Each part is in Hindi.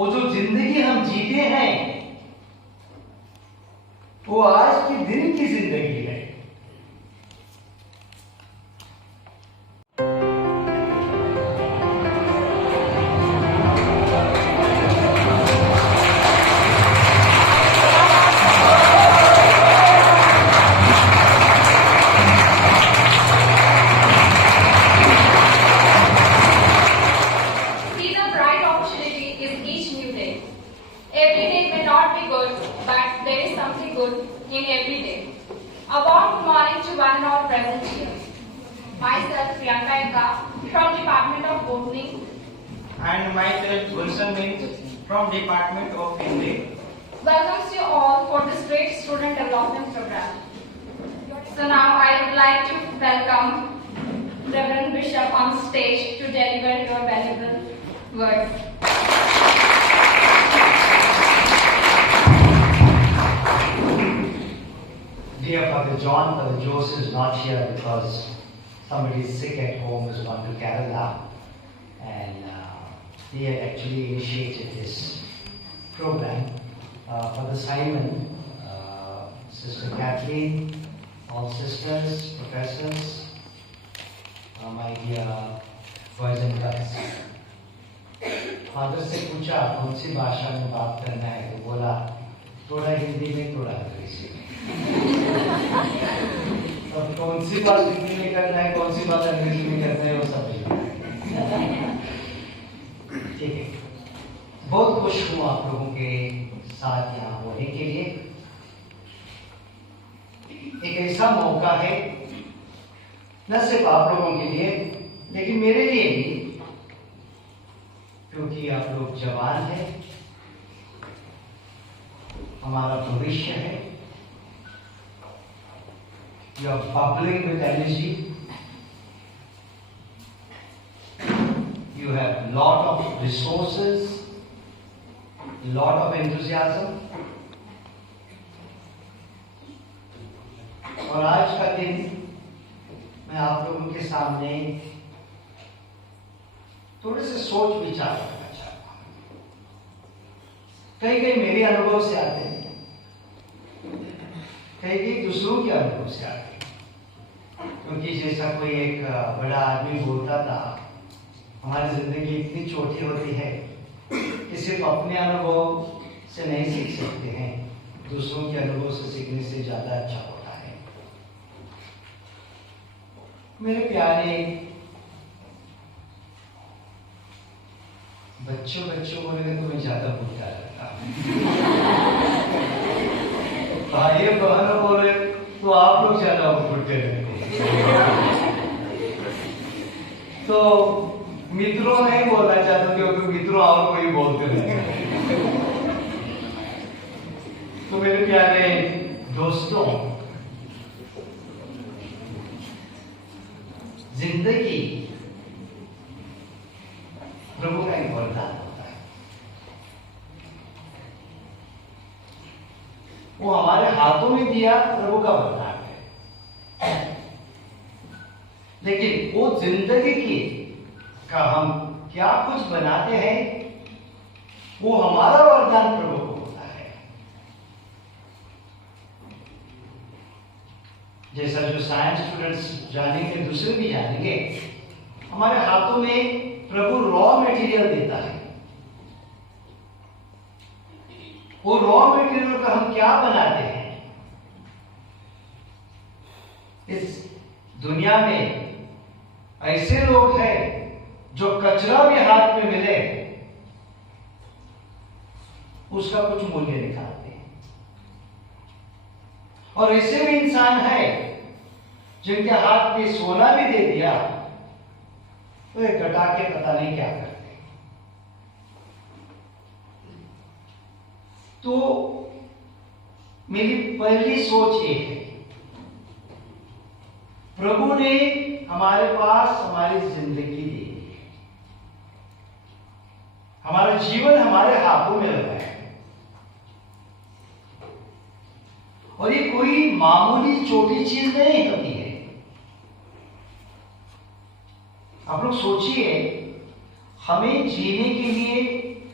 वो जो जिंदगी हम जीते हैं वो आज के दिन की जिंदगी है। In every day. A warm good morning to one and all present here. Myself, Priyanka Eka, from Department of Botany. And myself, Gulshan Mint, from Department of Hindi. Welcomes you all for this great student development program. So now I would like to welcome Reverend Bishop on stage to deliver your valuable words. Dear Father John, Father Joseph is not here because somebody is sick at home, has gone to Kerala, and he had actually initiated this program. Father Simon, Sister Kathleen, all sisters, professors, my dear boys and girls. Father से पूछा कौन सी भाषा में बात करना है, तो बोला थोड़ा हिंदी में थोड़ा अंग्रेजी में। अब कौन सी बात हिंदी में करना है, कौन सी बात अंग्रेजी में करना है, वो सब ठीक है। बहुत खुश हूँ आप लोगों के साथ यहाँ होने के लिए। एक ऐसा मौका है न सिर्फ आप लोगों के लिए लेकिन मेरे लिए भी, क्योंकि आप लोग जवान हैं, हमारा भविष्य है। You are bubbling with energy. You have lot of resources, lot of enthusiasm. और आज का दिन मैं आप लोगों के सामने थोड़े से सोच विचार करना चाहता हूँ। कई कई मेरे अनुभव से आते हैं, कई कई दूसरों के अनुभव से आते हैं। क्योंकि जैसा कोई एक बड़ा आदमी बोलता था, हमारी जिंदगी इतनी छोटी होती है कि सिर्फ अपने अनुभव से नहीं सीख सकते हैं, दूसरों के अनुभव से सीखने से ज्यादा अच्छा होता है। मेरे प्यारे बच्चों बोले तो मैं ज्यादा भूलता रहता हूँ। भाई बहनों बोले तो आप लोग ज्यादा भूलते रहते हैं। तो मित्रों नहीं बोलना चाहता क्योंकि मित्रों और कोई बोलते रहते हैं। तो मेरे प्यारे दोस्तों, जिंदगी प्रभु का एक वरदान होता है। वो हमारे हाथों में दिया प्रभु का वरदान है, लेकिन वो जिंदगी की का हम क्या कुछ बनाते हैं वो हमारा वरदान प्रभु को होता है। जैसा जो साइंस स्टूडेंट्स जानेंगे, दूसरे भी जानेंगे, हमारे हाथों में प्रभु रॉ मटेरियल देता है। वो रॉ मटेरियल का हम क्या बनाते हैं? इस दुनिया में ऐसे लोग हैं जो कचरा भी हाथ में मिले उसका कुछ मूल्य निकालते हैं, और ऐसे भी इंसान है जिनके हाथ में सोना भी दे दिया तो ये घटा के पता नहीं क्या करते। तो मेरी पहली सोच ये है, प्रभु ने हमारे पास हमारी जिंदगी दी, हमारा जीवन हमारे हाथों में लगा है, और ये कोई मामूली छोटी चीज नहीं होती है। आप लोग सोचिए, हमें जीने के लिए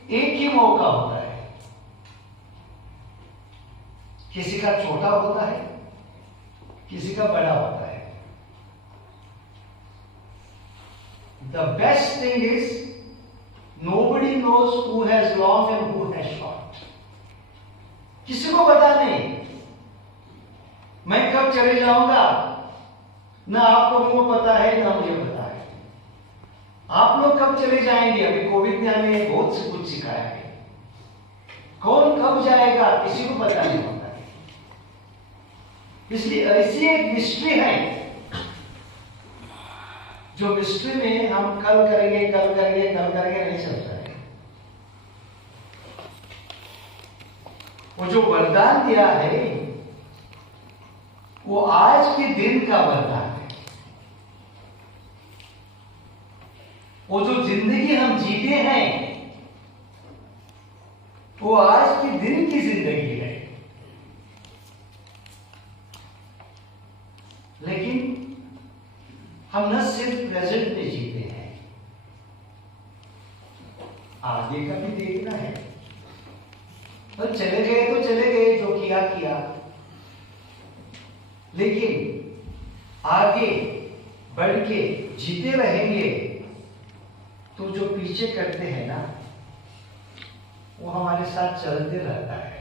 एक ही मौका होता है, किसी का छोटा होता है, किसी का बड़ा होता है। The best thing is nobody knows who has long and who has short. किसी को पता नहीं मैं कब चले जाऊंगा, ना आपको वो पता है ना मुझे पता है। आप लोग कब चले जाएंगे? अभी कोविड ने हमें बहुत कुछ सिखाया है। कौन कब जाएगा किसी को पता नहीं होता है। इसलिए ऐसी एक मिस्ट्री है जो मिस्ट्री में हम कल करेंगे नहीं चलता है। वो जो वरदान दिया है वो आज के दिन का वरदान है। वो जो जिंदगी हम जीते हैं वो आज के दिन की जिंदगी है। लेकिन हम न सिर्फ प्रेजेंट में जीते हैं, आगे का भी देखना है। और चले गए तो चले गए, जो किया किया, लेकिन आगे बढ़ के जीते रहेंगे तो जो पीछे करते हैं ना वो हमारे साथ चलते रहता है।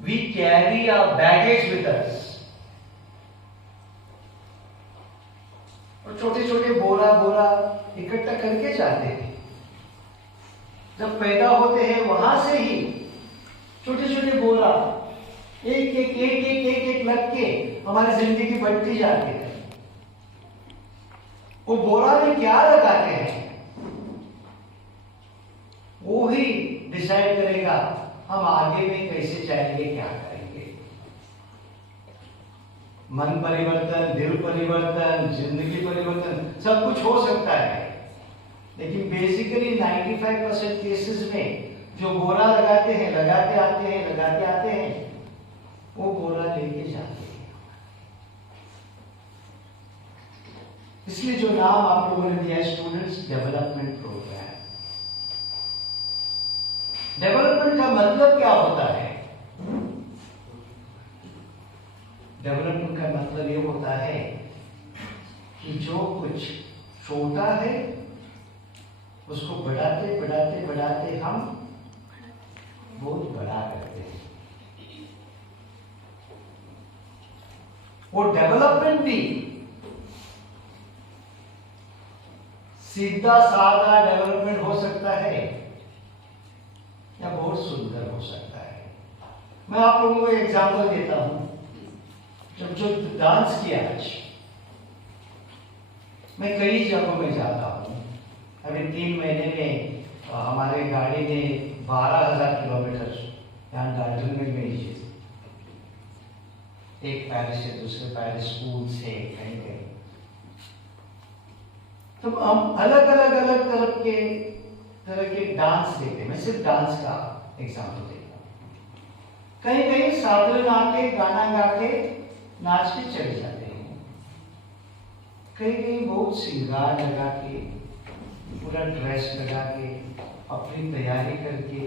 We carry our baggage with us. और छोटे छोटे बोरा इकट्ठा करके जाते हैं। जब पैदा होते हैं वहां से ही छोटे छोटे बोरा एक एक लग के हमारी जिंदगी बढ़ती जाती है। वो बोरा में क्या लगाते हैं वो ही डिसाइड करेगा हम आगे में कैसे जाएंगे, क्या करेंगे। मन परिवर्तन, दिल परिवर्तन, जिंदगी परिवर्तन सब कुछ हो सकता है, लेकिन बेसिकली 95% केसेस में जो बोरा लगाते आते हैं वो बोरा लेके जाते हैं। इसलिए जो नाम आप लोगों ने दिया है स्टूडेंट्स डेवलपमेंट प्रोग्राम। डेवलपमेंट का मतलब क्या होता है? डेवलपमेंट का मतलब ये होता है कि जो कुछ छोटा है उसको बढ़ाते हम बहुत बड़ा करते हैं। वो डेवलपमेंट भी सीधा साधा डेवलपमेंट हो सकता है या बहुत सुंदर हो सकता है। मैं आप लोगों को एग्जाम्पल देता हूं। जब जो डांस किया आज, मैं कई जगहों में जाता हूं। अभी 3 महीने में हमारे गाड़ी ने 12,000 किलोमीटर यहाँ दार्जिलिंग में ही, एक पैरिस से दूसरे पैरिस, स्कूल से कहीं कहीं। तो हम अलग तरह के डांस देखते हैं। मैं सिर्फ डांस का एग्जाम्पल देता हूँ। कहीं साधन आके गाना गा के नाच के चले जाते हैं। कहीं बहुत श्रृंगार लगा के, पूरा ड्रेस लगा के, अपनी तैयारी करके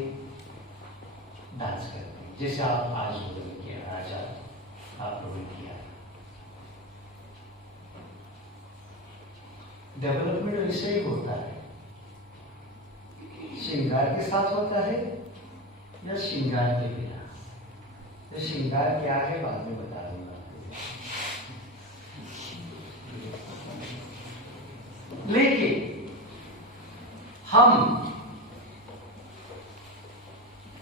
डांस करते हैं, जैसे आप आज लोगों ने किया, आज आप लोगों ने किया। डेवलपमेंट ऐसे ही होता है, श्रृंगार के साथ होता है या श्रृंगार के बिना। तो श्रृंगार क्या है बाद में बता दूंगा। लेकिन हम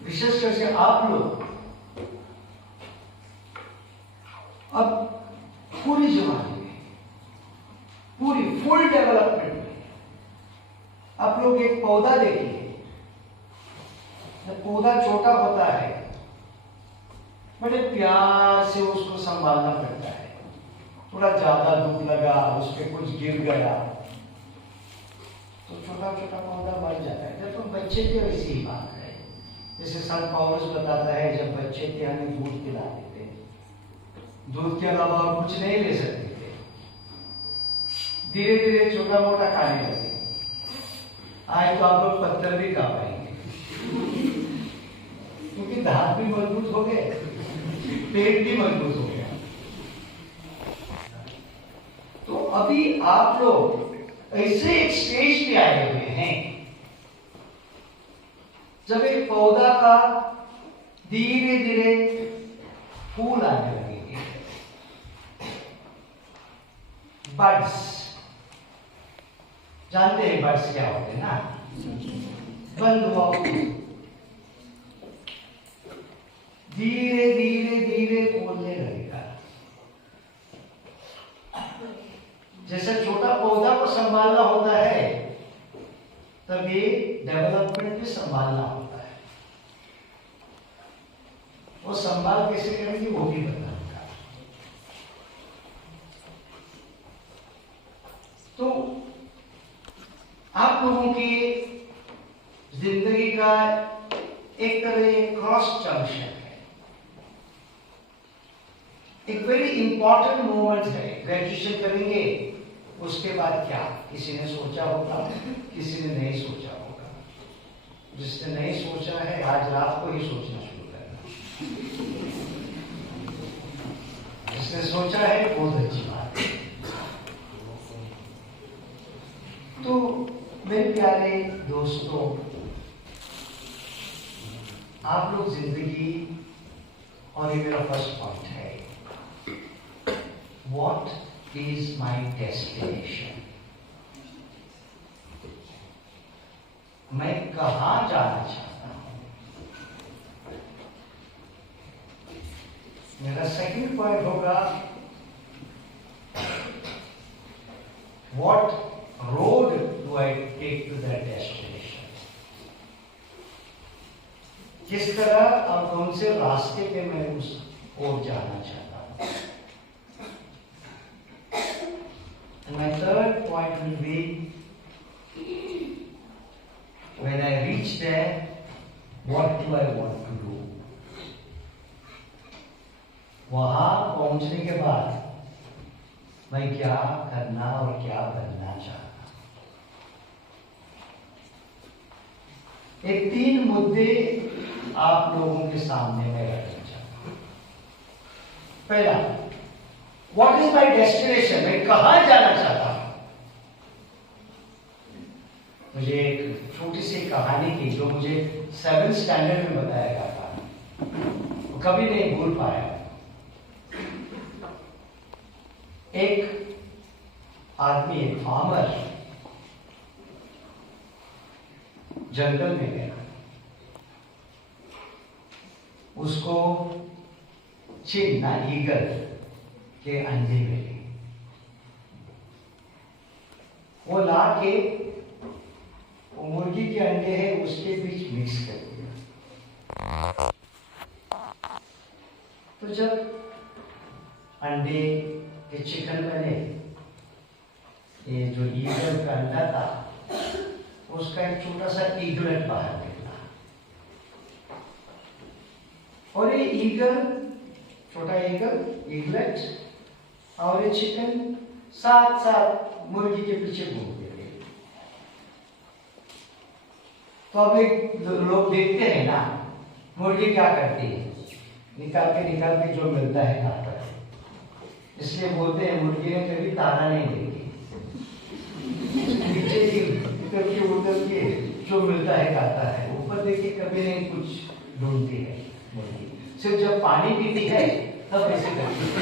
विशेषकर से आप लोग अब पूरी जवानी में, पूरी फुल डेवलपमेंट में, आप लोग एक पौधा देखिए। जब पौधा छोटा होता है बड़े प्यार से उसको संभालना पड़ता है। थोड़ा ज्यादा धूप लगा, उस पर कुछ गिर गया तो छोटा पौधा बढ़ जाता है। जब तुम बच्चे थे वैसी ही बात है। जैसे संत पौलुस बताता है, जब बच्चे थे हमें दूध पिलाते थे, दूध के अलावा और कुछ नहीं ले सकते थे। धीरे धीरे छोटा मोटा खाने लगे, आज तो आप लोग पत्थर भी खा पाएंगे, क्योंकि दांत भी मजबूत हो गए, पेट भी मजबूत हो गया। तो अभी आप लोग ऐसे एक स्टेज पे आए हुए हैं जब एक पौधा का धीरे धीरे फूल आने लगेंगे, बड्स, जानते हैं बड्स क्या होते हैं ना, बंद हुआ धीरे धीरे धीरे फूलने लगेगा। जैसे छोटा पौधा को संभालना होता है, तब ये डेवलपमेंट भी संभालना होता है। वो संभाल कैसे करेंगे वो भी बताऊंगा। तो आप लोगों की जिंदगी का एक तरह क्रॉस जंक्शन है, एक वेरी इंपॉर्टेंट मोमेंट है। ग्रेजुएशन करेंगे, उसके बाद क्या, किसी ने सोचा होगा, किसी ने नहीं सोचा होगा। जिसने नहीं सोचा है आज रात को ही सोचना शुरू करना, जिसने सोचा है बहुत अच्छी बात है। तो मेरे प्यारे दोस्तों, आप लोग जिंदगी, और ये मेरा फर्स्ट पॉइंट है, व्हाट इज माई डेस्टिनेशन, मैं कहां जाना चाहता हूं। मेरा सेकंड पॉइंट होगा, what road do I take to that destination, किस तरह और कौन से रास्ते पे मैं उस ओर जाना चाहता हूं। And my third point will be, when I reach there, what do I want to do? वहां पहुंचने के बाद मैं क्या करना और क्या बनना चाहता हूं। एक 3 मुद्दे आप लोगों के सामने मैं रखना चाहता हूं। पहला, व्हाट इज माई डेस्टिनेशन, मैं कहां जाना चाहता हूं। मुझे एक छोटी सी कहानी थी जो मुझे 7th स्टैंडर्ड में बताया गया था, कभी नहीं भूल पाया। एक आदमी, एक फार्मर जंगल में गया, उसको चिन्ना ईगल के अंडे मिले, वो ला के वो मुर्गी के अंडे है उसके बीच मिक्स कर दिया। तो जब अंडे के चिकन बने, ये जो ईगल का अंडा था उसका एक छोटा सा ईगलेट बाहर निकला, और ये ईगल, छोटा ईगलेट और ये चिकन साथ साथ मुर्गी के पीछे घूमते थे। तो अब एक लोग देखते हैं ना, मुर्गी क्या करती है, निकाल के जो मिलता है खाता है। इसलिए बोलते हैं मुर्गी ने कभी तारा नहीं देखी, नीचे की उतर के जो मिलता है खाता है, ऊपर देखिए कभी नहीं कुछ ढूंढती है मुर्गी। सिर्फ जब पानी पीती है तब ऐसे करती है,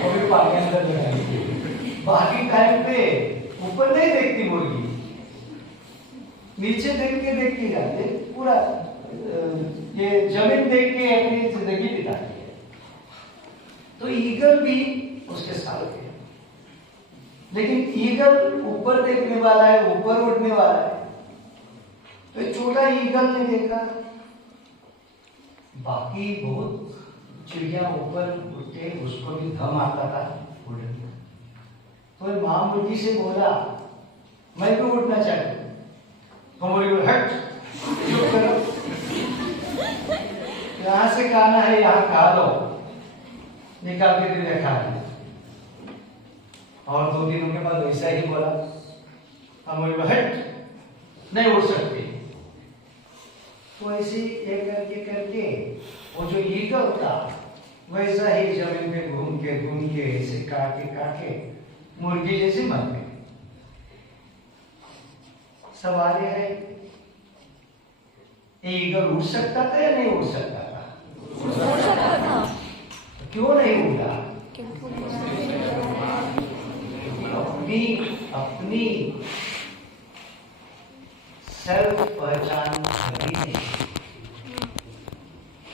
कभी पानी अंदर लगाती है, बाकी टाइम पे ऊपर नहीं देखती मुर्गी, नीचे देख के जाते, पूरा ये जमीन देख के अपनी जिंदगी बिताती है। तो ईगल भी उसके साथ है, लेकिन ईगल ऊपर देखने वाला है, ऊपर उड़ने वाला है। तो छोटा ईगल ने देखा बाकी बहुत चिड़िया ऊपर उठते, उसको भी दम आता था उड़ने। तो मां मुर्गी से बोला, मैं भी उड़ना चाहती हूँ। तो मुर्गी बोली, हट, चुप करो, यहां से खाना है यहां खा लो, निकाल के दे खा लिया। और 2 दिनों के बाद वैसा ही बोला, हम बोले हट, नहीं उड़ सकते। तो ऐसे एक करके करके वो जो ईगल था वैसा ही जमीन पे घूम के ऐसे काटे मुर्गी जैसे मर गए। सवाल यह है, ईगल उड़ सकता था या नहीं उड़ सकता था? उड़ सकता था। क्यों नहीं उड़ा? अपनी सेल्फ पहचान कभी नहीं।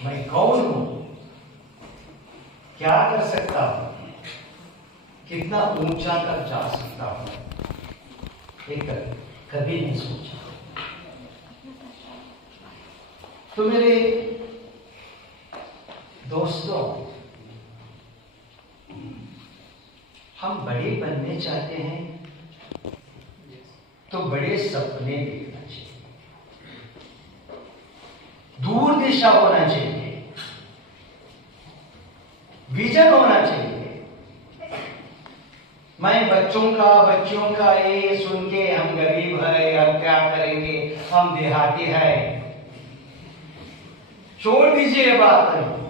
मैं कौन हूं, क्या कर सकता हूं, कितना ऊंचा तक जा सकता हूं, एक कभी नहीं सोचा। तो मेरे दोस्तों, हम बड़े बनने चाहते हैं तो बड़े सपने देखना चाहिए, दूर दिशा होना चाहिए, विजन होना चाहिए। मैं बच्चों का ये सुन के हम गरीब है, हम क्या करेंगे, हम देहाती है, छोड़ दीजिए ये बात।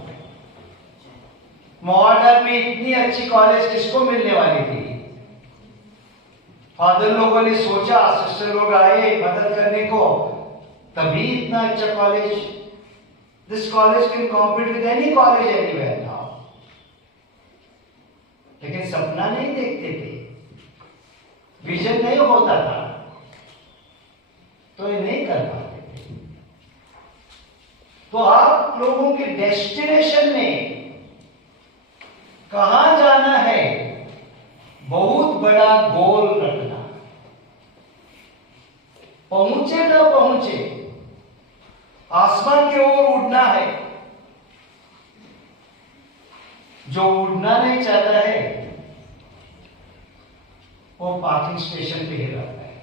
मॉडर्न में इतनी अच्छी कॉलेज किसको मिलने वाली थी? फादर लोगों ने सोचा, सिस्टर लोग आए मदद करने को, तभी इतना अच्छा college. This college can compete with any college anywhere now. लेकिन सपना नहीं देखते थे, विजन नहीं होता था, तो ये नहीं कर पाते थे। तो आप लोगों के डेस्टिनेशन में कहां जाना है, बहुत बड़ा गोल रखना। पहुंचे ना पहुंचे, आसमान की ओर उड़ना है। जो उड़ना नहीं चाहता है वो पार्किंग स्टेशन पे ही रहता है।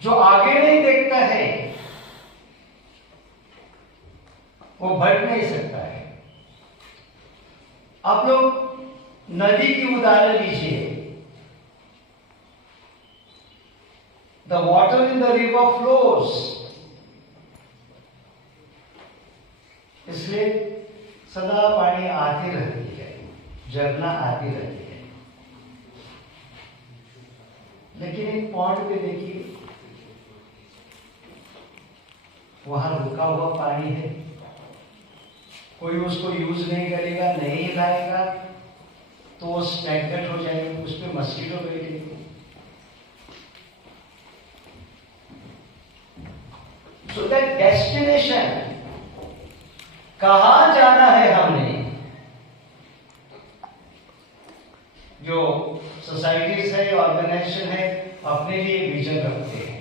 जो आगे नहीं देखता है वो बढ़ नहीं सकता है। आप लोग नदी की उदाहरण लीजिए। The water in the river flows, इसलिए सदा पानी आती रहती है, झरना आती रहती है। लेकिन एक पॉइंट पे देखिए, वहां रुका हुआ पानी है, कोई उसको यूज नहीं करेगा, नहीं हिलाएगा, तो वो स्टैग्नेंट हो जाएगा, उस पर मस्कीटो बैठेगी। सो दैट डेस्टिनेशन, कहां जाना है हमने, जो सोसाइटीज है, ऑर्गेनाइजेशन है, अपने लिए विजन रखते हैं।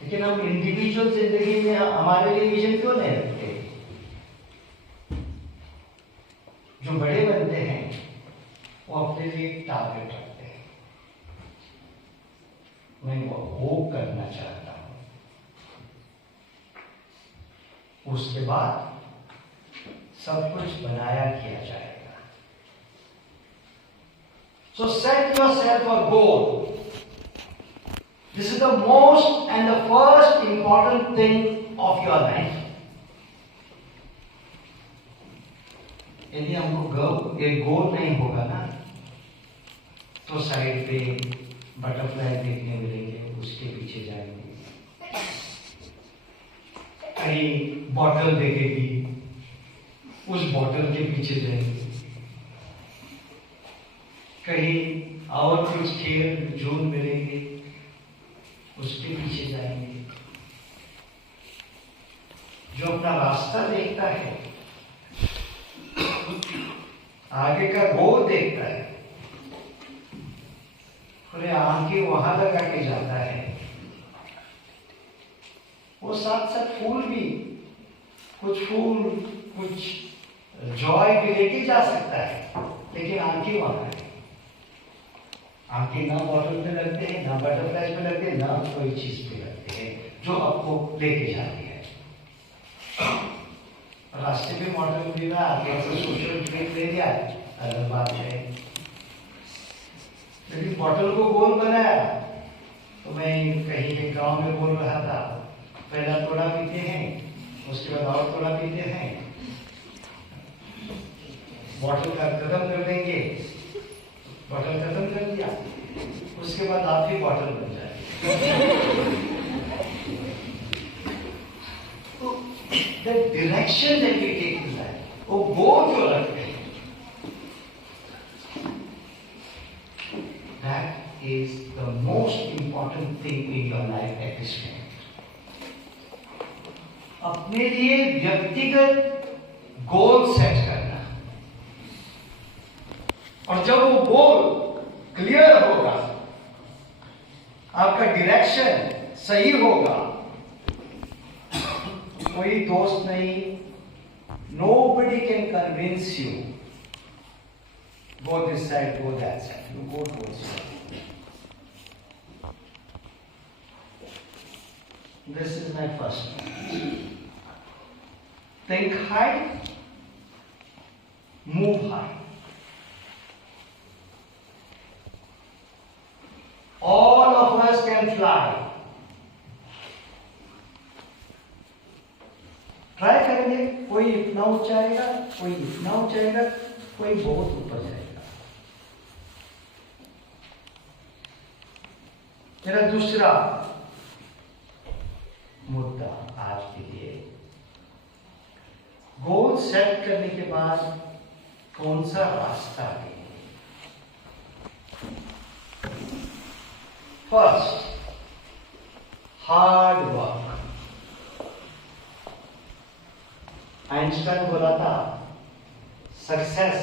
लेकिन हम इंडिविजुअल जिंदगी में हमारे लिए विजन क्यों नहीं रखते? जो बड़े बनते हैं वो अपने लिए एक टारगेट रखते हैं, मैं वो करना चाहता हूं, उसके बाद सब कुछ बनाया किया जाएगा। सो set yourself a goal. This is the most and the first important thing of your life. यदि हमको एक गोल नहीं होगा ना, तो साइड पे बटरफ्लाई देखने मिलेंगे, उसके पीछे जाएंगे, कहीं बॉटल देखेगी, उस बॉटल के पीछे जाएंगे, कहीं और कुछ खेल झूल मिलेंगे, उसके पीछे जाएंगे। जो अपना रास्ता देखता है, आगे का गोल देखता है, पूरे आंखें वहां लगा के जाता है, वो साथ साथ फूल भी, कुछ जॉय भी लेके जा सकता है, लेकिन आंखें वहां है। आंखें ना बॉटल पे लगते हैं, ना बटरफ्लाई पे लगते हैं, ना कोई चीज पे लगते हैं जो आपको लेके जाती है। रास्ते पे मॉडल मिला, आगे से सोशल ड्रिंक ले लिया, अलग बात है। यदि बॉटल को गोल बनाया, तो मैं कहीं एक गांव में बोल रहा था, पहला थोड़ा पीते हैं, उसके बाद और थोड़ा पीते हैं, बॉटल का खत्म कर देंगे, बॉटल खत्म कर दिया, उसके बाद आप ही बॉटल बन जाए। तो the direction that we take in life, वो गोल जो रखते हैं, that is the most important thing in your life at this moment. अपने लिए व्यक्तिगत गोल सेट करना, और जब वो गोल क्लियर होगा, आपका डायरेक्शन सही होगा, कोई दोस्त नहीं, nobody can convince you go this side, go that side, you go towards it. This is my first one. Think high, move high. All of us can fly. Try करेंगे, कोई इतना ऊंचाएगा, कोई इतना ऊंचाएगा, कोई बहुत ऊपर जाएगा। मेरा दूसरा मुद्दा आज के लिए, गोल सेट करने के बाद कौन सा रास्ता लेंगे। First, hard work. आइंस्टाइन बोला था, सक्सेस,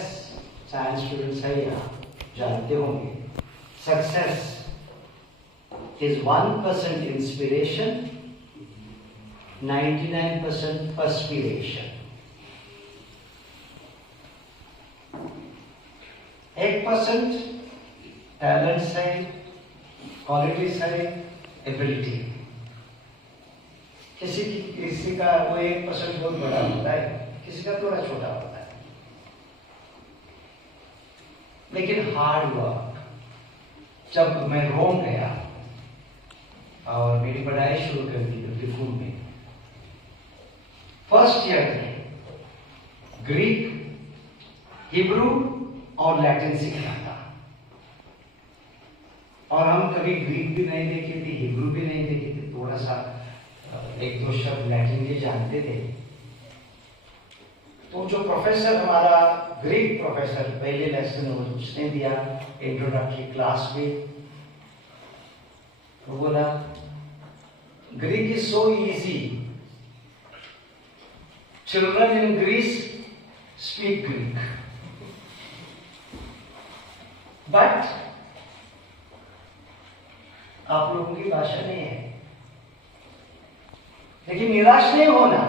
साइंस स्टूडेंट्स है या जानते होंगे, success is 1% inspiration, 99% perspiration. 1% talent side, quality side, ability. किसी का वो 1% बहुत बड़ा होता है, किसी का थोड़ा छोटा होता है, लेकिन हार्ड वर्क। जब मैं रोम गया और मेरी पढ़ाई शुरू कर दी बिल्कुल में, फर्स्ट ईयर में ग्रीक, हिब्रू और लैटिन सीखना था, और हम कभी ग्रीक भी नहीं देखे थे, हिब्रू भी नहीं देखे थे, थोड़ा सा एक दो शब्द लैटिन भी जानते थे। तो जो प्रोफेसर हमारा ग्रीक प्रोफेसर, पहले लेसन उसने दिया इंट्रोडक्टरी क्लास में, तो बोला Greek is so easy, children in Greece speak Greek, but आप लोगों की भाषा नहीं है। लेकिन निराश नहीं होना,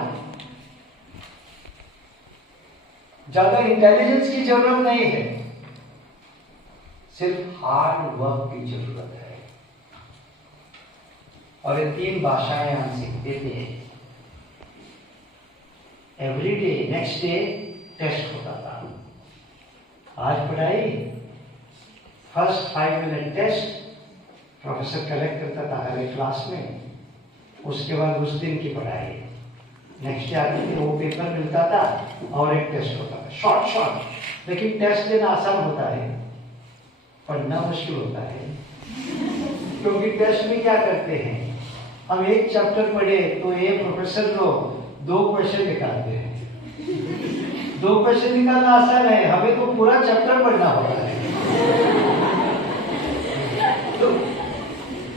ज्यादा इंटेलिजेंस की जरूरत नहीं है, सिर्फ हार्ड वर्क की जरूरत है। और ये 3 भाषाएं हम सीखते थे। Every day, next day test होता था। आज पढ़ाई, first 5 minute test professor collect करता था हर एक क्लास में, उसके बाद उस दिन की पढ़ाई, नेक्स्ट डे आती थी, वो पेपर मिलता था और एक टेस्ट होता था, शॉर्ट। लेकिन टेस्ट देना आसान होता है, पढ़ना मुश्किल होता है, क्योंकि टेस्ट में क्या करते हैं, हम एक चैप्टर पढ़े तो ये प्रोफेसर लोग 2 क्वेश्चन निकालते हैं। 2 क्वेश्चन निकालना आसान है, हमें तो पूरा चैप्टर पढ़ना होता है।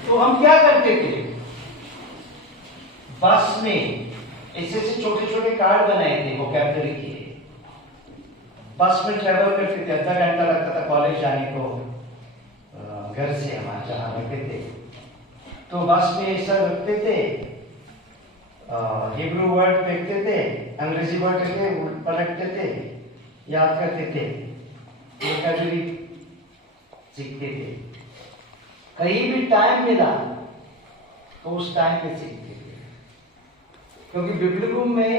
तो हम क्या करते थे, बस में ऐसे छोटे छोटे कार्ड बनाए थे वोकैबुलरी के, बस में ट्रेवल करते थे, आधा घंटा लगता था कॉलेज जाने को, घर से हमारे जहाँ रहते थे, तो बस में ऐसा रखते थे, हिब्रू वर्ड देखते थे, अंग्रेजी वर्ड थे, पलटते थे, याद करते थे, वोकैबुलरी सीखते थे। कहीं भी टाइम मिला तो उस टाइम में सीखते थे, क्योंकि बिब्लिकम में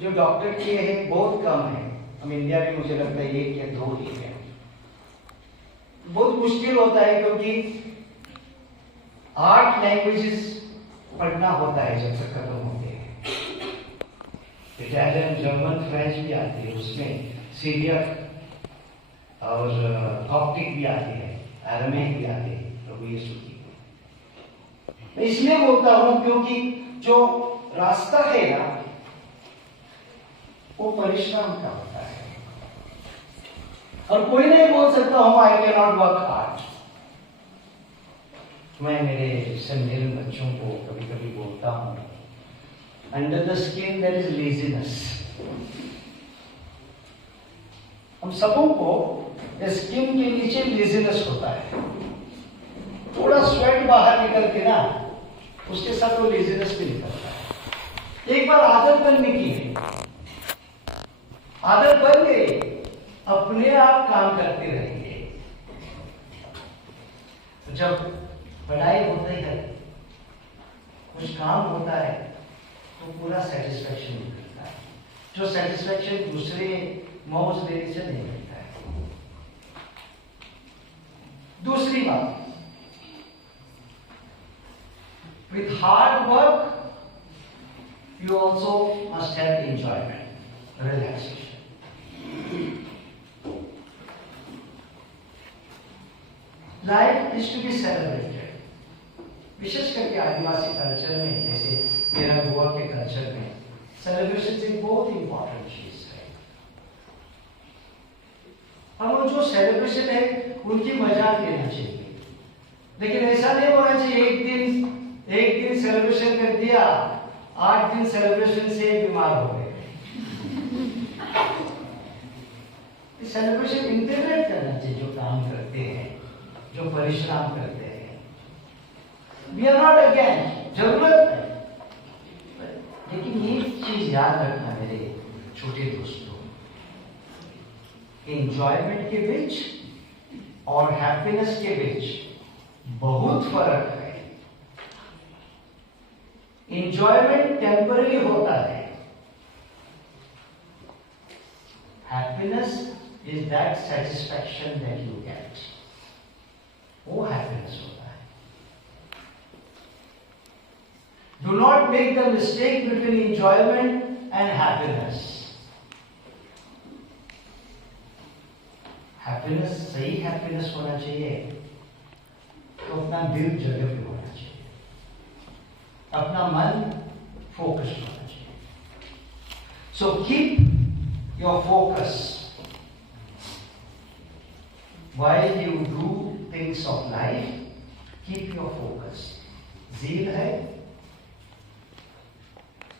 जो डॉक्टर किए हैं बहुत कम है, हम इंडिया में मुझे लगता है 1 या 2 ही है। बहुत मुश्किल होता है, क्योंकि 8 लैंग्वेजेस पढ़ना होता है जब तक खत्म होते हैं। इटालियन, जर्मन, फ्रेंच भी आती है, उसमें सीरियक और कॉप्टिक भी आती है, अरमेक भी आती है, प्रभु यीशु की। मैं इसलिए बोलता हूं क्योंकि जो रास्ता है ना, वो परिश्रम का होता है, और कोई नहीं बोल सकता हूं I can not work hard. मैं मेरे संदेह बच्चों को कभी कभी बोलता हूं, under the skin there is laziness. हम सबों को स्किन के नीचे लेजीनेस होता है, थोड़ा स्वेट बाहर निकल के ना, उसके साथ वो लेजीनेस भी निकलता है। एक बार आदत बनने की है, आदत बन गई, अपने आप काम करते रहेंगे। तो जब पढ़ाई होती है, कुछ काम होता है, तो पूरा सेटिस्फैक्शन मिलता है, जो सेटिस्फैक्शन दूसरे मौज देने से नहीं मिलता है। दूसरी बात, with hard work you also must have enjoyment, relaxation. Life is to be celebrated. विशेष करके आदिवासी कल्चर में, जैसे मेरा गोवा के कल्चर में, सेलिब्रेशन एक बहुत इंपॉर्टेंट चीज है। और वो जो सेलिब्रेशन है उनकी मजाक लेना चाहिए, लेकिन ऐसा नहीं होना चाहिए एक दिन सेलिब्रेशन कर दिया, 8 दिन सेलिब्रेशन से बीमार हो गए। सेलिब्रेशन इंटीग्रेट करना चाहिए, जो काम करते हैं, जो परिश्रम करते हैं। वी आर नॉट अगेंस्ट, जरूरत है, लेकिन ये चीज याद रखना मेरे छोटे दोस्तों, एंजॉयमेंट के बीच और हैप्पीनेस के बीच बहुत फर्क है। एंजॉयमेंट टेम्पररी होता है, happiness is that satisfaction that you get, वो हैप्पीनेस होता है। Do not make the mistake between enjoyment and happiness. Happiness, सही हैप्पीनेस होना चाहिए तो अपना दिल जगह पे होना चाहिए, अपना मन फोकस्ड होना चाहिए। So keep your focus while you do things of life, keep your focus. zeal है,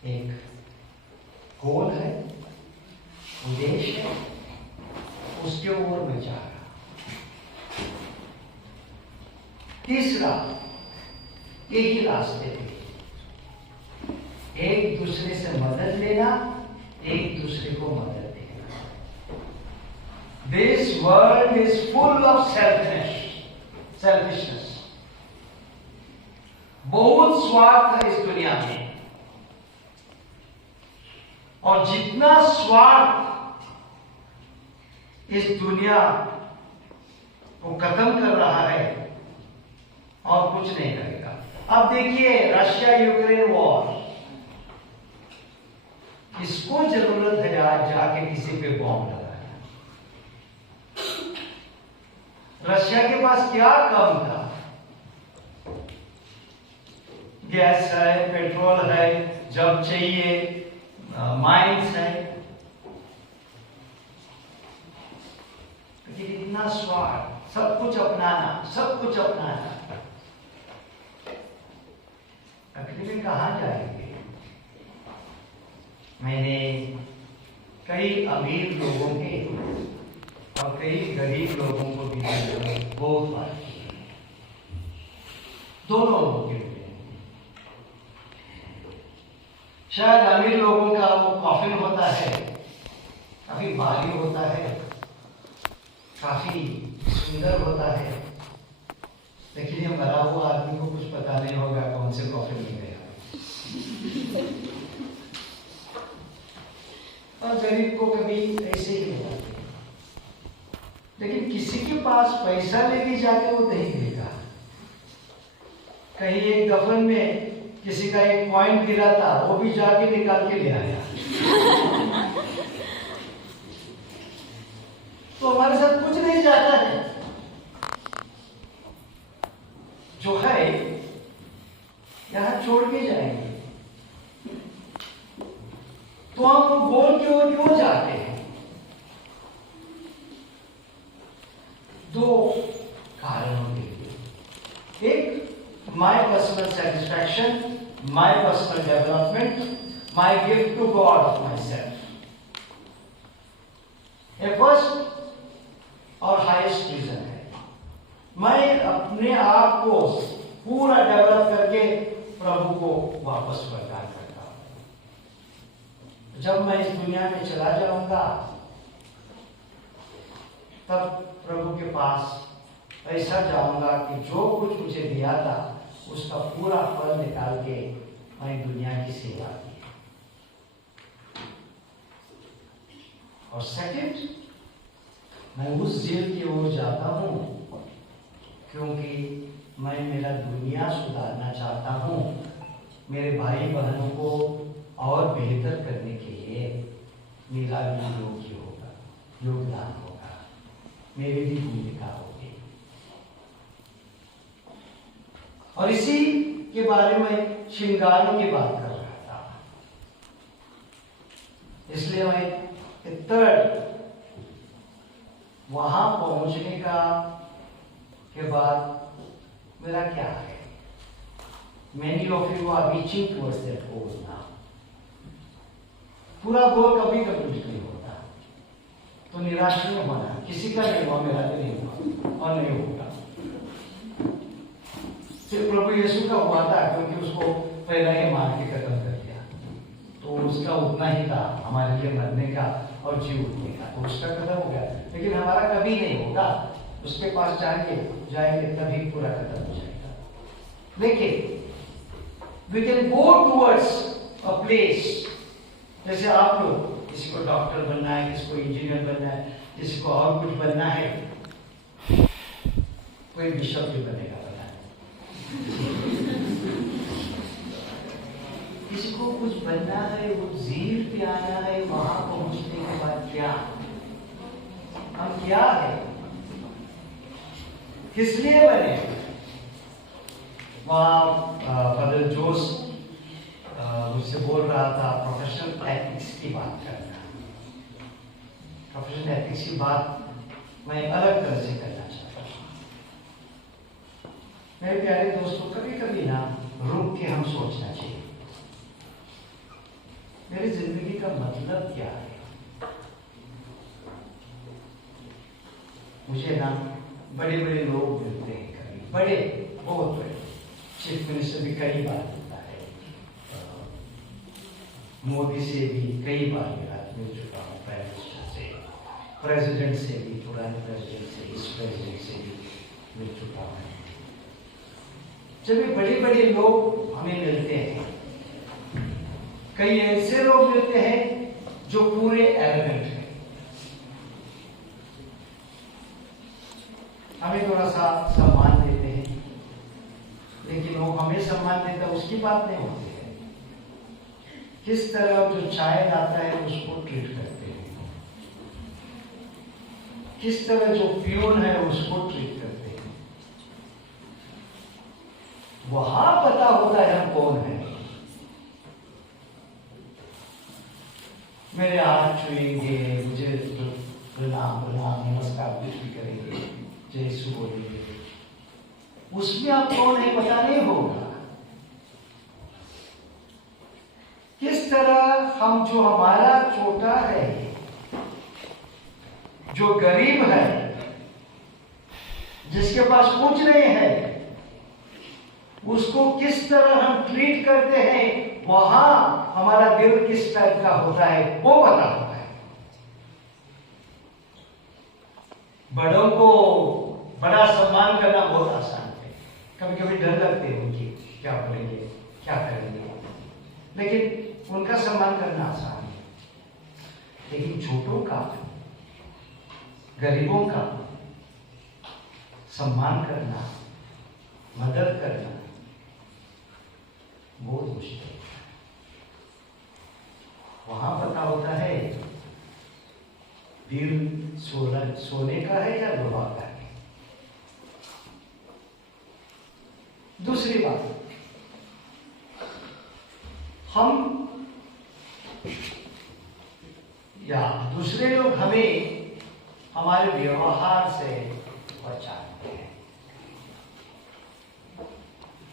एक गोल है, उद्देश्य है, उसके ओर में जा रहा। तीसरा, यही रास्ते पे एक दूसरे से मदद लेना, एक दूसरे को मदद देना। This world is full of selfishness. बहुत स्वार्थ है इस दुनिया में, और जितना स्वार्थ इस दुनिया को खत्म कर रहा है और कुछ नहीं करेगा। अब देखिए रशिया यूक्रेन वॉर, किसको जरूरत है आज जाके किसी पे बॉम्ब लगाना? रशिया के पास क्या कम था? गैस है, पेट्रोल है, जब चाहिए माइंस है, लेकिन इतना स्वार्थ, सब कुछ अपनाना, सब कुछ अपनाना, आखिर में कहां जाएंगे? मैंने कई अमीर लोगों के और कई गरीब लोगों को भी बहुत बार किया, दोनों लोगों के लिए। शायद अमीर लोगों का वो कॉफिन होता है, काफी भारी होता है, काफी सुंदर होता है, लेकिन ये मरा हुआ आदमी को कुछ पता नहीं होगा कौन से कॉफिन में गया। और गरीब को कभी ऐसे ही होता है। लेकिन किसी के पास पैसा लेके जाके वो नहीं देगा। कहीं एक दफन में किसी का एक कॉइन गिरा था, वो भी जाके निकाल के ले आया। तो हमारे साथ कुछ नहीं जाता है, जो है यहां छोड़ के जाएंगे। तो हम बोल के और क्यों जाते हैं? दो कारणों के लिए। एक, my personal satisfaction, my personal development, my gift to God of myself. A first और हाईएस्ट रीजन है, मैं अपने आप को पूरा डेवलप करके प्रभु को वापस प्रदान करता हूं। जब मैं इस दुनिया में चला जाऊंगा, तब प्रभु के पास ऐसा जाऊंगा कि जो कुछ मुझे दिया था उसका पूरा फल निकाल के मैं दुनिया की सेवा की। और सेकंड, मैं उस जेल की ओर जाता हूं क्योंकि मैं मेरा दुनिया सुधारना चाहता हूं। मेरे भाई बहनों को और बेहतर करने के लिए मेरा भी योगदान होगा, मेरी भी भूमिका होगी। और इसी के बारे में श्रृंगारों की बात कर रहा था। इसलिए मैं थर्ड, वहां पहुंचने का के बाद मेरा क्या है? Many of you are reaching towards that goal now. पूरा गोल कभी कंप्लीट नहीं होता, तो निराश नहीं होना। किसी का नहीं हुआ, मेरा भी नहीं हुआ और नहीं होगा। सिर्फ प्रभु यीशु का हुआ था क्योंकि उसको पहला ही मार के खत्म कर दिया, तो उसका उतना ही था हमारे लिए मरने का और जी उठने का, तो उसका खत्म हो गया। लेकिन हमारा कभी नहीं होगा। उसके पास जाएंगे तभी पूरा खत्म हो जाएगा। लेकिन we can go towards a place, जैसे आप लोग, किसी को डॉक्टर बनना है, किसी को इंजीनियर बनना है, किसी को और कुछ बनना है, कोई बिशप भी बनेगा, बनना है। किसी को कुछ बनना है, वो जीव पे आना है। वहां पहुंचने के बाद क्या, हम क्या है, किस लिए बने? वहाँ फादर जोस मुझसे बोल रहा था प्रोफेशनल एथिक्स की बात करना। प्रोफेशनल एथिक्स की बात मैं अलग तरह से करना चाहता हूँ। मेरे प्यारे दोस्तों, कभी कभी ना रुक के हम सोचना चाहिए, मेरी जिंदगी का मतलब क्या है? मुझे ना बड़े बड़े लोग मिलते हैं, कभी बड़े, बहुत बड़े, चीफ मिनिस्टर भी कई बार मिलता है, मोदी से भी कई बार मिल चुका हूँ, प्राइम मिनिस्टर से, प्रेसिडेंट से भी, पुराने प्रेसिडेंट से, इस प्रेसिडेंट से भी मिल चुका हूँ। जब ये बड़े बड़े लोग हमें मिलते हैं, कई ऐसे लोग मिलते हैं जो पूरे एरोगेंट हैं, हमें थोड़ा सा सम्मान देते हैं, लेकिन वो हमें सम्मान देता उसकी बात नहीं होती है। किस तरह जो चाय लाता है उसको ट्रीट करते हैं, किस तरह जो प्यून है उसको ट्रीट करते हैं, वहां पता होता है हम कौन है। मेरे हाथ छुएंगे, मुझे प्रणाम नमस्कार कुछ भी करेंगे, जय यीशु बोलेंगे, उसमें आप कौन है पता नहीं होगा। किस तरह हम, जो हमारा छोटा है, जो गरीब है, जिसके पास कुछ नहीं है, उसको किस तरह हम ट्रीट करते हैं, वहां हमारा दिल किस टाइप का होता है वो पता होता है। बड़ों को बड़ा सम्मान करना बहुत आसान है, कभी कभी डर लगते हैं उनकी, क्या बोलेंगे, क्या करेंगे, लेकिन उनका सम्मान करना आसान है। लेकिन छोटों का, गरीबों का, सम्मान करना, मदद करना बहुत मुश्किल है। वहां पता होता है दिल सोने का है या लोहा का है। दूसरी बात, हम या दूसरे लोग हमें हमारे व्यवहार से पहचानते हैं।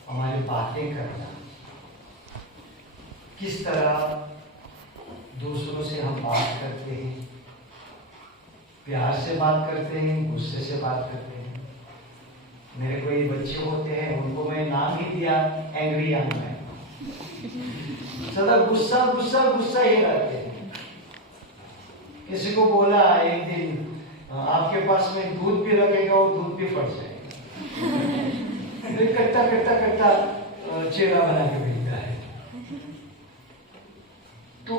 हमारी बातें करना, किस तरह दूसरों से हम बात करते हैं, प्यार से बात करते हैं, गुस्से से बात करते हैं। मेरे कोई बच्चे होते हैं, उनको मैं नाम ही दिया एंग्री यंग मैन। सदा गुस्सा गुस्सा गुस्सा ही रहते हैं। किसी को बोला एक दिन आपके पास में दूध भी रखेगा और दूध भी फट जाएगा। फिर कट्टा कट्टा कट्टा चेहरा बना के भेजता है। तो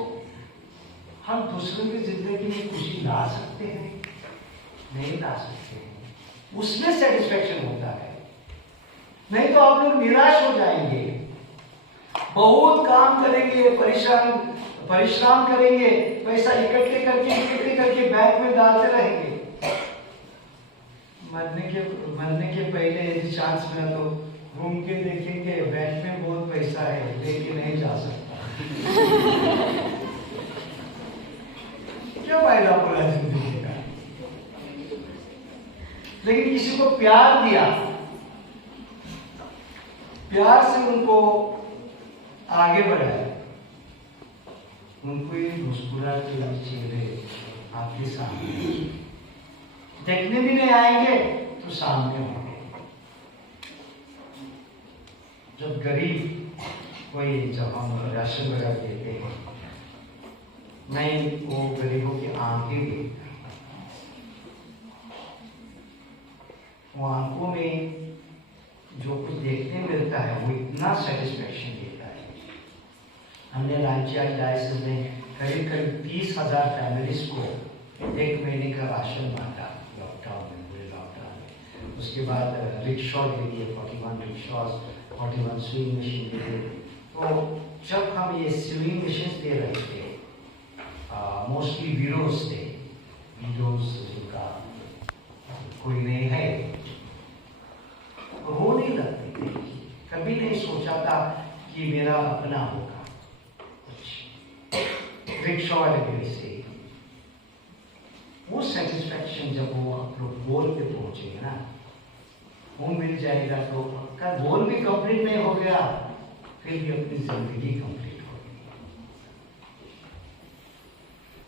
हम दूसरों की जिंदगी में खुशी ला सकते हैं? नहीं ला सकते हैं। उसमें सेटिस्फेक्शन होता है, नहीं तो आप लोग निराश हो जाएंगे। बहुत काम करेंगे, परिश्रम करेंगे, पैसा इकट्ठे करके बैंक में डालते रहेंगे। मरने के पहले यदि चांस मिला तो घूम के देखेंगे बैंक में बहुत पैसा है, लेके नहीं जा सकता। क्या फायदा पूरा जिंदगी का? लेकिन किसी को प्यार दिया, प्यार से उनको आगे बढ़ाया, उनको ये मुस्कुराते हुए चेहरे आपके सामने देखने भी नहीं आएंगे तो सामने होंगे। जब गरीब कोई, जब हम राशन वगैरह देते हैं, नहीं वो गरीबों की आंखें देखता है, वो आंखों में जो कुछ देखने मिलता है वो इतना सेटिस्फेक्शन देता है। हमने राज्य डायसिस में करीब 30,000 फैमिलीज को 1 महीने का राशन बांटा लॉकडाउन में, पूरे लॉकडाउन में। उसके बाद रिक्शा दे दिए, 41 रिक्शास, 41 स्विंग मशीन दे दिए। तो जब हम ये स्विंग मशीन दे रहे थे, मोस्टली विडोज थे, विडोज जिनका कोई नहीं है, रोने लगते थे। कभी नहीं सोचा था कि मेरा अपना होगा कुछ। रिक्शा वाले मेरे से वो सेटिस्फेक्शन, जब वो आप लोग गोल पे पहुंचेंगे ना, वो मिल जाएगा तो आपका गोल भी कंप्लीट नहीं हो गया, फिर भी अपनी जिंदगी कंप्लीट होगी।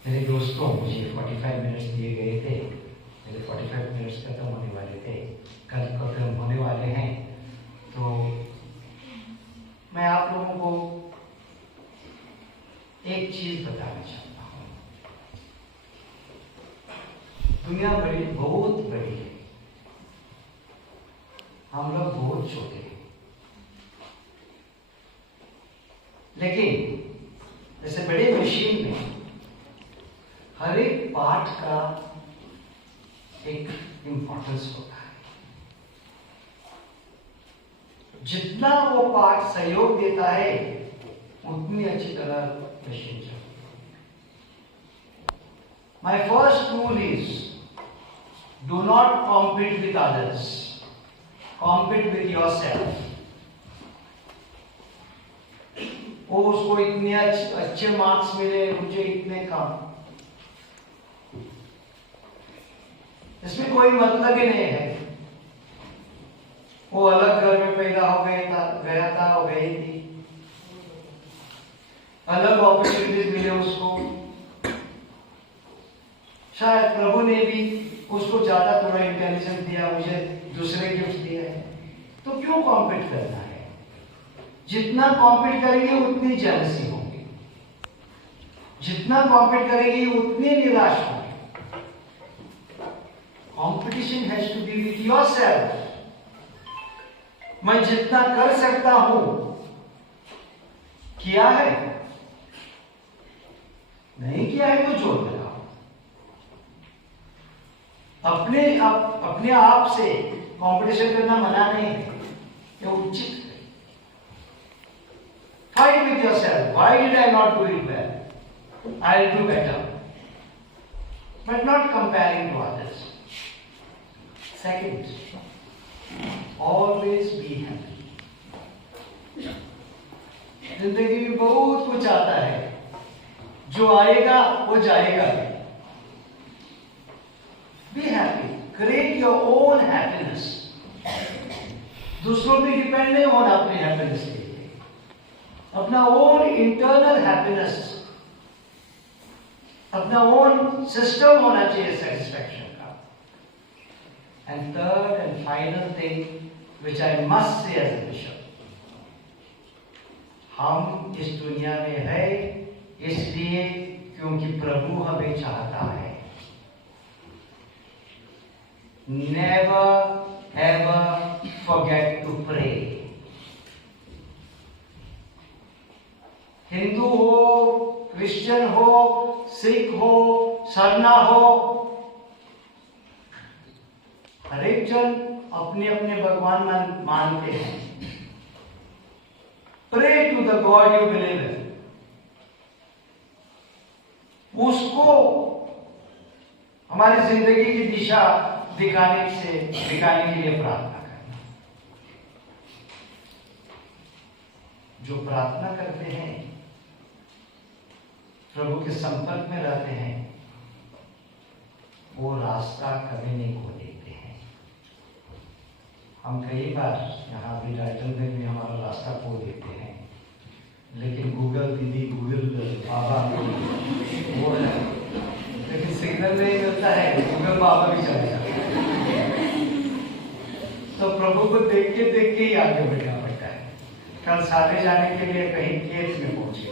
मेरे दोस्तों, मुझे 45 मिनट्स दिए गए थे, मेरे 45 मिनट्स खत्म होने वाले थे, कल खत्म होने वाले हैं। तो मैं आप लोगों को एक चीज बताना चाहता हूँ। दुनिया बड़ी, बहुत बड़ी है, हम लोग बहुत छोटे हैं। लेकिन जैसे बड़े मशीन में हर एक पार्ट का एक इंपॉर्टेंस होता है। जितना वो पार्ट सहयोग देता है, उतनी अच्छी तरह मशीन चलती है। My first rule is do not compete with others, compete with yourself. वो उसको इतने अच्छे मार्क्स मिले, मुझे इतने कम, इसमें कोई मतलब ही नहीं है। वो अलग घर में पैदा हो गया था, वो गई थी, अलग अपॉर्चुनिटीज मिले उसको। शायद प्रभु ने भी उसको ज्यादा थोड़ा इंटेलिजेंस दिया, मुझे दूसरे गिफ्ट दिए हैं। तो क्यों कॉम्पीट करना है? जितना कॉम्पीट करेंगे उतनी जेलसी होगी, जितना कॉम्पीट करेंगे उतनी निराश होगी। Competition has to be with yourself. मैं जितना कर सकता हूं किया है, नहीं किया है तो जोड़ लगाओ। अपने आप से कंपटीशन करना मना नहीं है, ये उचित है। Fight with yourself. Why did I not do it well? I'll do better. But not comparing to others. Second, always be happy. जिंदगी में बहुत कुछ आता है, जो आएगा वो जाएगा। Be happy. Create your own happiness. दूसरों पे डिपेंड नहीं होना अपनी हैप्पीनेस के लिए, अपना ओन इंटरनल हैप्पीनेस, अपना ओन सिस्टम होना चाहिए सेटिस्फैक्शन का। And third and final thing which I must say as a bishop, हम इस दुनिया में है इसलिए क्योंकि प्रभु हमें चाहता है। Never ever forget to pray. Hindu हो, क्रिश्चियन हो, सिख हो, सरना हो, हर एक जन अपने अपने भगवान मानते हैं। Pray to the God you believe in. उसको हमारी जिंदगी की दिशा दिखाने के लिए प्रार्थना करना। जो प्रार्थना करते हैं, प्रभु के संपर्क में रहते हैं, वो रास्ता कभी नहीं खो देते हैं। हम कई बार यहाँ भी राइटनगंज में हमारा रास्ता खो देते हैं, लेकिन गूगल दीदी, गूगल बाबा वो है, लेकिन सिग्नल नहीं मिलता है, गूगल बाबा भी चले जाते हैं। तो प्रभु को देख के ही आगे बढ़ना पड़ता है। कल साले जाने के लिए कहीं खेत में पहुंचे,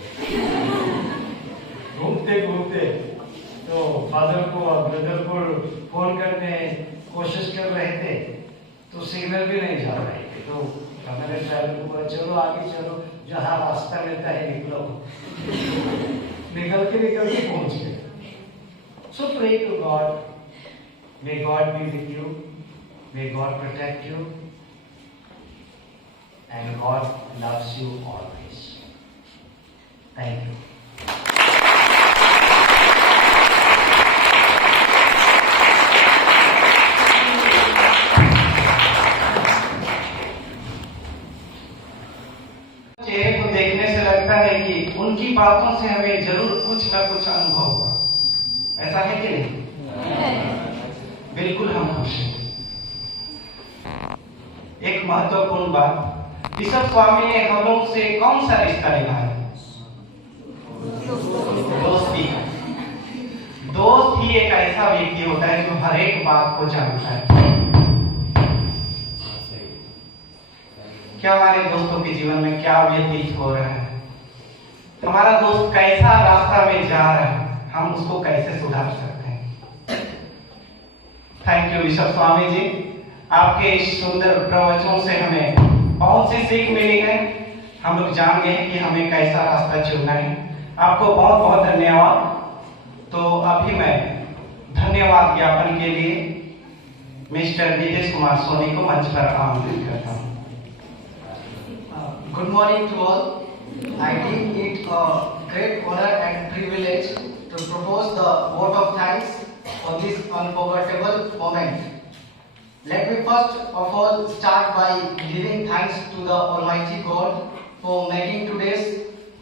घूमते घूमते तो फादर को और ब्रदर को फोन करने कोशिश कर रहे थे, तो सिग्नल भी नहीं जा रहे थे। तो हमारे ड्राइवर को बोला, चलो आगे चलो, जहाँ रास्ता मिलता है निकलो। निकल के पहुंच गए। So pray to God. May God be with you. May God protect you. And God loves you always. Thank you. चेहरे को देखने से लगता है कि उनकी बातों से हमें जरूर कुछ न कुछ अनुभव होगा। ऐसा है कि नहीं? बिल्कुल हम खुश हैं। एक महत्वपूर्ण बात, बिशप स्वामी ने हम लोग से कौन सा रिश्ता निभाया? दोस्ती का। दोस्त ही एक ऐसा व्यक्ति होता है जो हर एक बात को जानता है। क्या हमारे दोस्तों के जीवन में क्या व्यतीत हो रहा है, हमारा दोस्त कैसा रास्ता में जा रहा है, हम उसको कैसे सुधार सकते हैं। Thank you bishop Swami ji, आपके इस सुंदर प्रवचनों से हमें बहुत सी सीख मिली है। हम लोग जान गए कि हमें कैसा रास्ता चुनना है। आपको बहुत बहुत धन्यवाद। तो अभी मैं धन्यवाद ज्ञापन के लिए मिस्टर नीतीश कुमार सोनी को मंच पर आमंत्रित करता हूँ। Good morning to all. I think it a great honor and privilege to propose the vote of thanks for this unforgettable moment. Let me first of all start by giving thanks to the Almighty God for making today's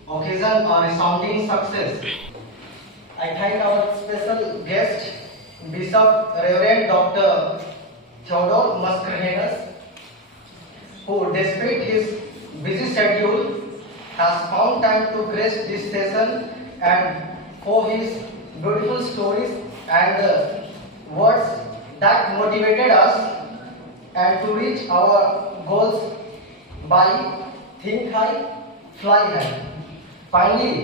occasion a resounding success. I thank our special guest, Bishop Reverend Dr. Theodore Mascarenhas, who despite his busy schedule has found time to grace this session and for his beautiful stories and words that motivated us and to reach our goals by think high, fly high. Finally,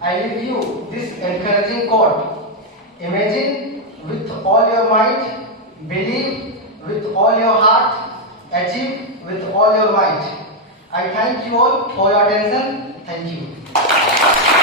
I leave you this encouraging quote: imagine with all your might, believe with all your heart, achieve with all your might. I thank you all for your attention. Thank you.